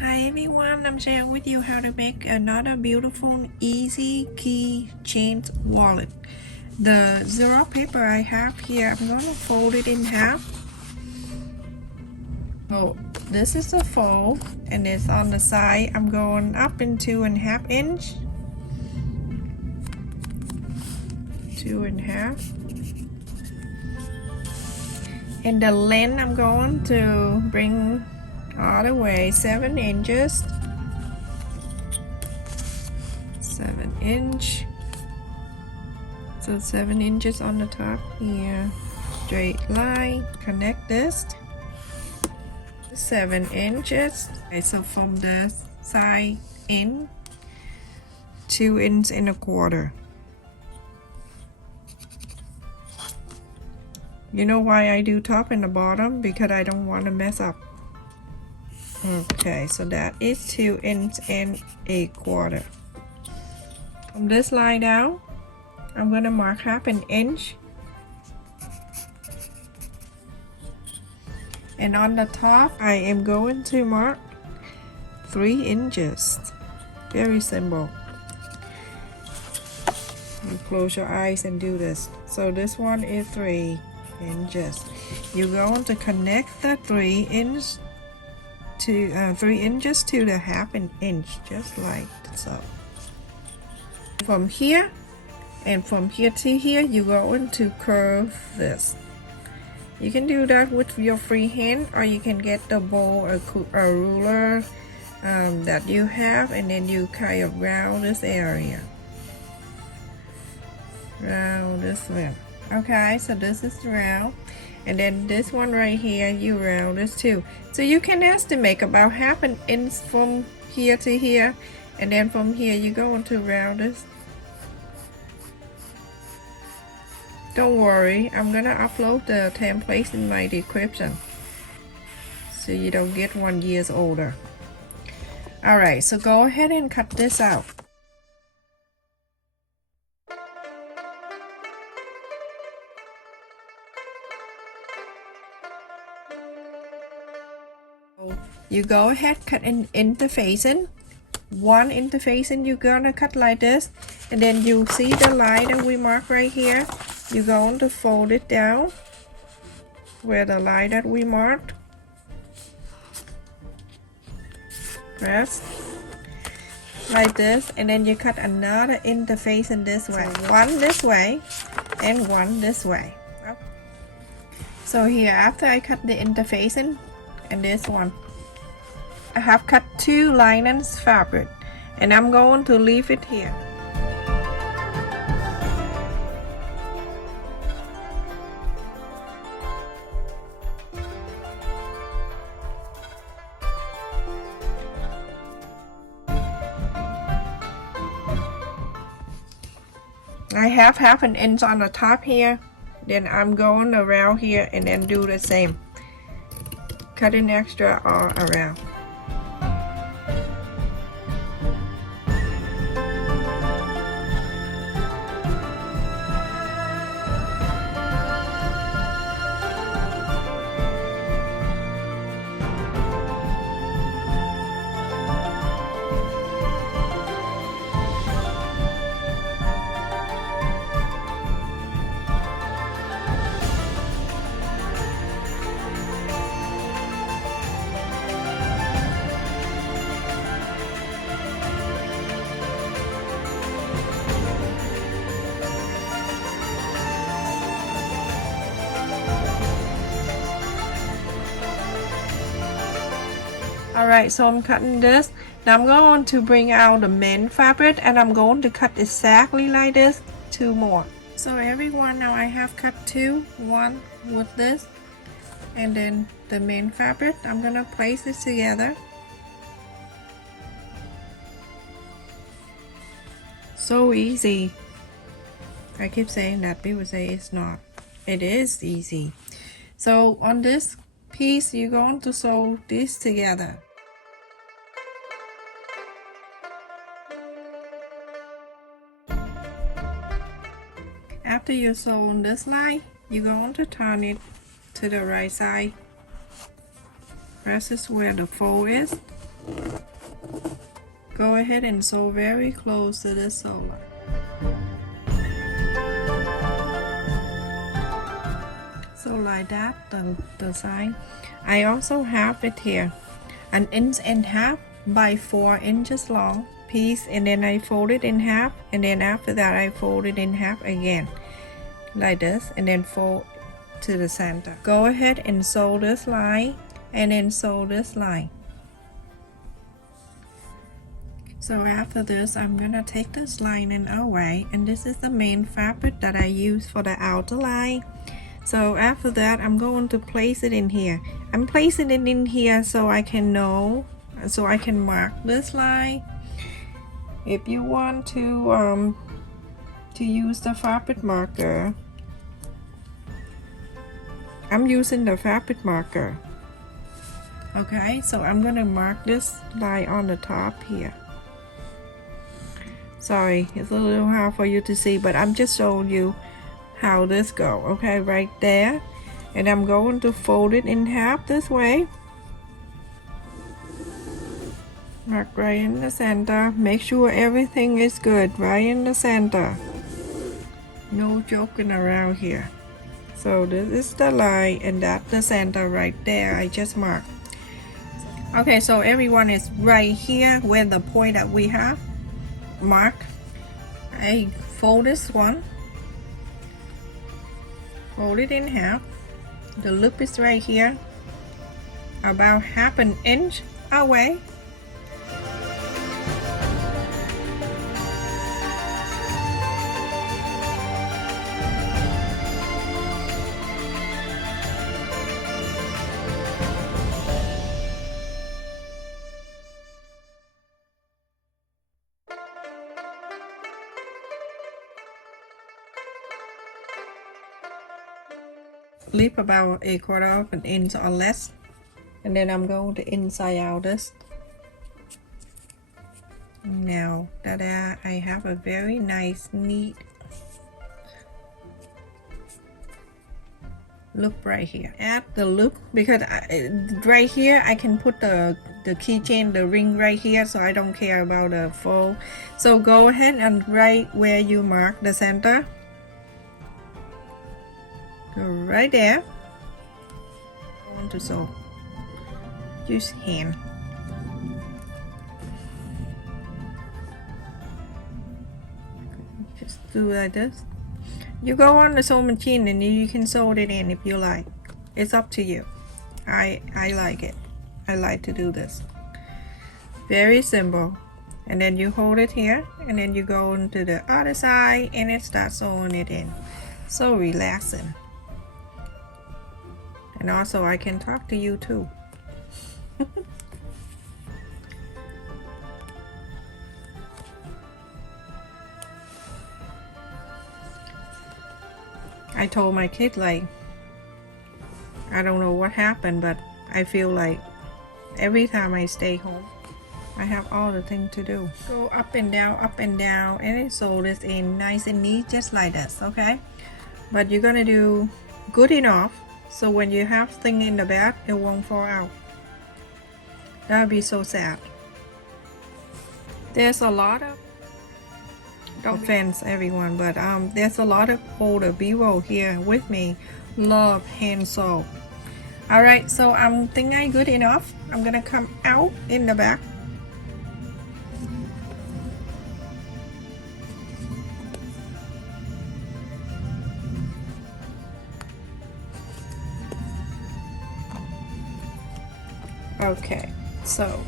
Hi everyone, I'm sharing with you how to make another beautiful easy keychain wallet. The zero paper I have here, I'm going to fold it in half. So this is the fold and it's on the side. I'm going up in 2.5 inch. 2.5. And the length I'm going to bring all the way 7 inches. 7 inch. So 7 inches on the top here. Straight line. Connect this. 7 inches. Okay, so from the side in 2 inches and a quarter. You know why I do top and the bottom? Because I don't want to mess up. Okay, so that is 2 inches and a quarter. From this line down, I'm going to mark 1/2 inch. And on the top, I am going to mark 3 inches. Very simple. You close your eyes and do this. So this one is 3 inches. You're going to connect the 3 inches to the 1/2 inch, just like so. From here and from here to here, you're going to curve this. You can do that with your free hand, or you can get the bowl or a ruler that you have, and then you kind of round this area. Round this one. Okay, so this is round, and then this one right here, you round this too. So you can estimate about 1/2 inch from here to here, and then from here you're going to round this. Don't worry, I'm gonna upload the templates in my description so you don't get 1 year older. Alright, so go ahead and cut this out. You go ahead, cut an interfacing. One interfacing you're gonna cut like this, and then you see the line that we mark right here. You're going to fold it down where the line that we marked. Press like this, and then you cut another interface in this way. So one this way and one this way. So here, after I cut the interfacing and this one, I have cut 2 linens fabric, and I'm going to leave it here. I have 1/2 inch on the top here, then I'm going around here and then do the same, cutting extra all around. Alright, so I'm cutting this. Now I'm going to bring out the main fabric, and I'm going to cut exactly like this, 2 more. So everyone, now I have cut 2, 1 with this, and then the main fabric. I'm gonna place this together. So easy. I keep saying that, people say it's not. It is easy. So on this piece, you're going to sew this together. After you sew on this line, you're going to turn it to the right side. Press this where the fold is. Go ahead and sew very close to the sew line. So like that, the side. I also have it here, 1.5 inches by 4 inches long piece, and then I fold it in half, and then after that I fold it in half again, like this, and then fold to the center. Go ahead and sew this line, and then sew this line. So after this, I'm gonna take this lining away, and this is the main fabric that I use for the outer line. So after that, I'm going to place it in here. I'm placing it in here so I can know, so I can mark this line. If you want to use the fabric marker, I'm using the fabric marker. Okay, so I'm gonna mark this line on the top here. Sorry, it's a little hard for you to see, but I'm just showing you how this go. Okay, right there, and I'm going to fold it in half this way. Mark right in the center. Make sure everything is good right in the center. No joking around here. So this is the line, and that's the center right there. I just marked. Okay, so everyone is right here where the point that we have marked. I fold this one, fold it in half. The loop is right here, about 1/2 inch away. Leave about 1/4 inch or less, and then I'm going to inside out this. Now that I have a very nice neat look right here. Add the loop, because right here I can put the keychain, the ring right here, so I don't care about the fold. So go ahead and right where you mark the center, go right there. I want to sew, use hand. Just do like this. You go on the sewing machine and you can sew it in if you like. It's up to you. I like it. I like to do this. Very simple. And then you hold it here, and then you go into the other side and then start sewing it in. So relaxing. And also I can talk to you too. I told my kid, like, I don't know what happened, but I feel like every time I stay home, I have all the things to do. Go up and down, and then sew this in nice and neat, just like this, okay? But you're gonna do good enough so when you have thing in the back, it won't fall out. That would be so sad. There's a lot of, no offense everyone, but there's a lot of older people here with me love hand sew. All right, so I'm think I good enough. I'm gonna come out in the back. Okay, so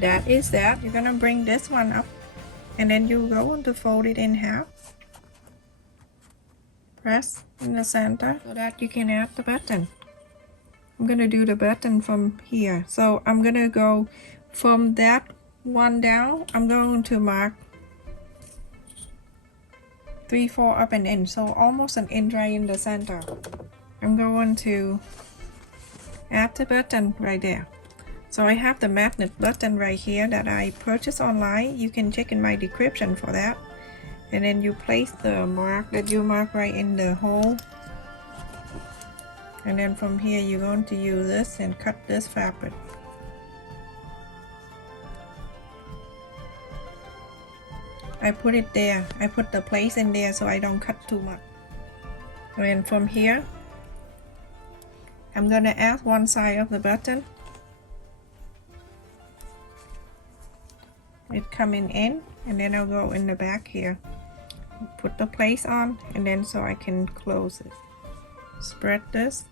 that is that. You're gonna bring this one up, and then you go to fold it in half. Press in the center so that you can add the button. I'm gonna do the button from here. So I'm gonna go from that one down. I'm going to mark 3/4 up an inch, so almost an inch right in the center. I'm going to add the button right there. So I have the magnet button right here that I purchased online. You can check in my description for that. And then you place the mark that you mark right in the hole. And then from here you're going to use this and cut this fabric. I put it there. I put the place in there so I don't cut too much. And from here, I'm gonna add one side of the button. It coming in, and then I'll go in the back here. Put the place on, and then so I can close it. Spread this.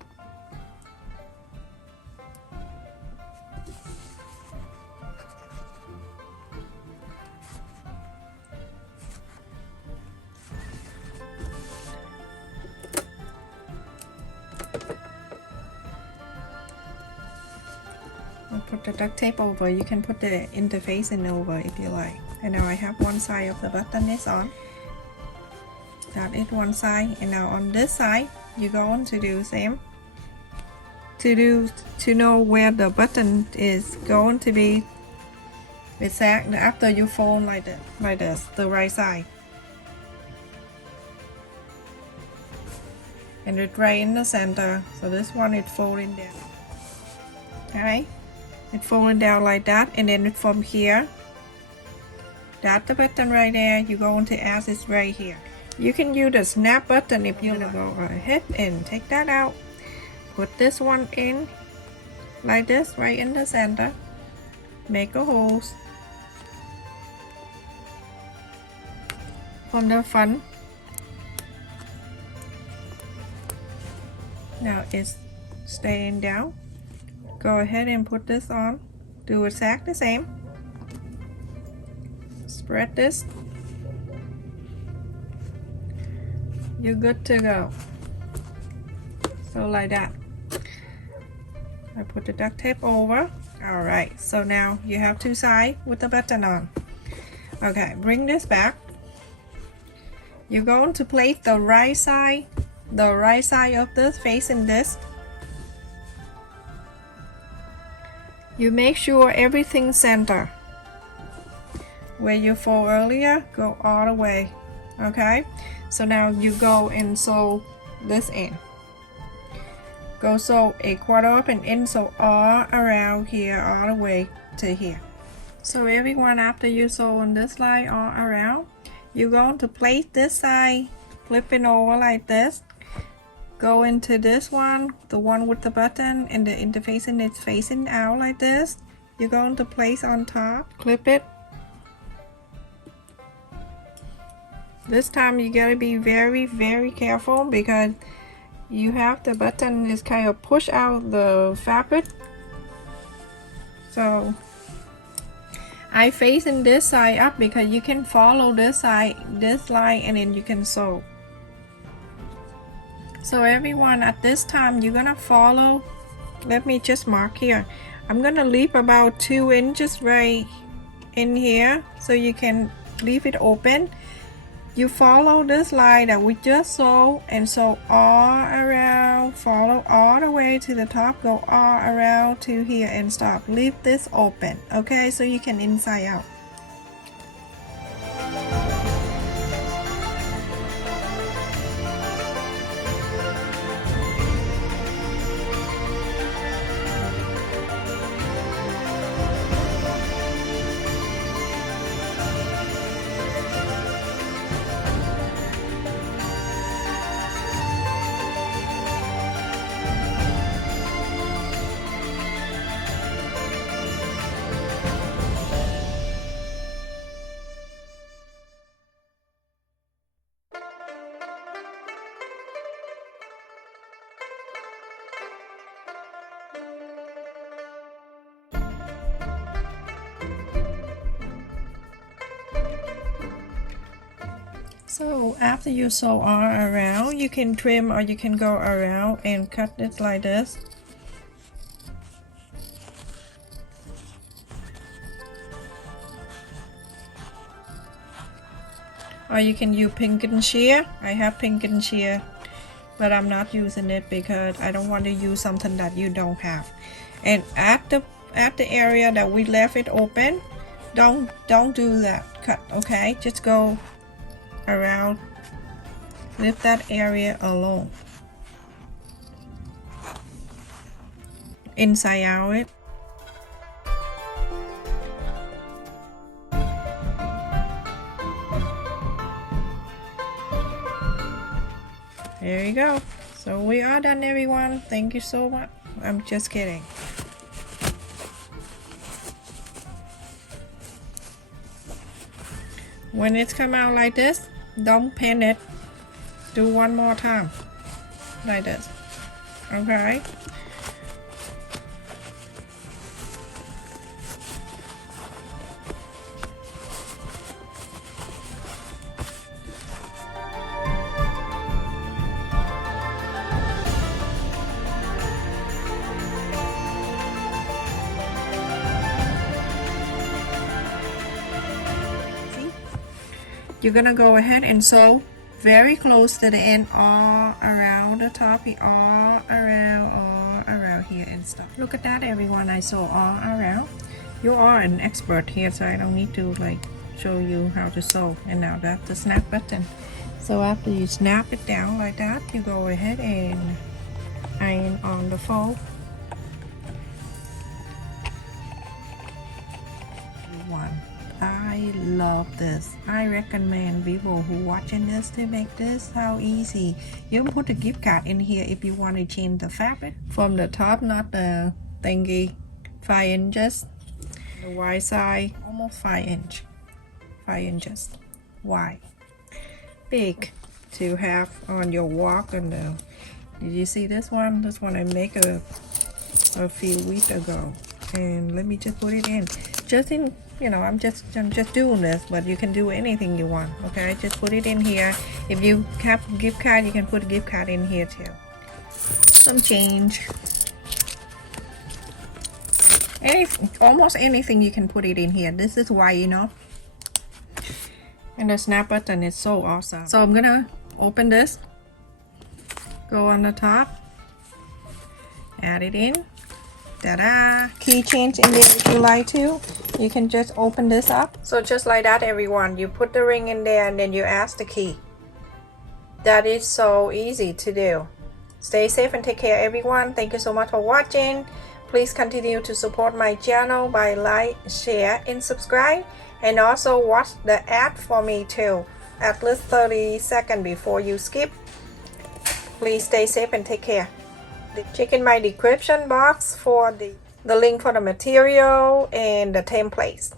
I'll put the duct tape over. You can put the interface in over if you like. And now I have one side of the button is on. That is one side, and now on this side you're going to do same. To know where the button is going to be, exactly after you fold like this, the right side. And it's right in the center, so this one is folding down. Alright, it's folding down like that, and then from here, that's the button right there. You're going to add it right here. You can use the snap button if you want to go ahead and take that out. Put this one in like this, right in the center. Make a hole from the front. Now it's staying down. Go ahead and put this on. Do exactly the same. Spread this. You're good to go. So like that. I put the duct tape over. Alright, so now you have two sides with the button on. Okay, bring this back. You're going to place the right side of this facing this. You make sure everything center. Where you fold earlier, go all the way. Okay, so now you go and sew this in. Go sew a quarter up and in, so all around here, all the way to here. So everyone, after you sew on this line all around, you're going to place this side, flip it over like this. Go into this one, the one with the button, and the interfacing is facing out like this. You're going to place on top, clip it. This time you gotta be very careful because you have the button is kind of push out the fabric. So I facing this side up because you can follow this side, this line, and then you can sew. So everyone, at this time you're gonna follow. Let me just mark here. I'm gonna leave about 2 inches right in here so you can leave it open. You follow this line that we just sew and sew all around, follow all the way to the top, go all around to here and stop. Leave this open, okay, so you can inside out. So after you sew all around, you can trim or you can go around and cut it like this. Or you can use pink and shear. I have pink and shear, but I'm not using it because I don't want to use something that you don't have. And at the area that we left it open, don't do that cut, okay? Just go around, leave that area alone. Inside out it. There you go. So we are done, everyone. Thank you so much. I'm just kidding. When it's come out like this, don't pin it. Do one more time like this. Okay. You're gonna go ahead and sew very close to the end, all around the top, all around here and stuff. Look at that, everyone. I sew all around. You are an expert here, so I don't need to like show you how to sew. And now that's the snap button. So after you snap it down like that, you go ahead and iron on the fold. I love this. I recommend people who watching this to make this. How easy. You can put a gift card in here if you want to change the fabric from the top, not the thingy. 5 inches. The wide side almost 5 inches wide. Big to have on your walk. And did you see this one? This one I make a few weeks ago. And let me just put it in. Just in, you know, I'm just doing this, but you can do anything you want. Okay, just put it in here. If you have a gift card, you can put a gift card in here too. Some change. Almost anything you can put it in here. This is why, you know. And the snap button is so awesome. So I'm gonna open this. Go on the top. Add it in. Ta-da! Keychains in there if you like to. You can just open this up. So just like that, everyone. You put the ring in there and then you ask the key. That is so easy to do. Stay safe and take care, everyone. Thank you so much for watching. Please continue to support my channel by like, share, and subscribe. And also watch the ad for me too. At least 30 seconds before you skip. Please stay safe and take care. Check in my description box for the link for the material and the templates.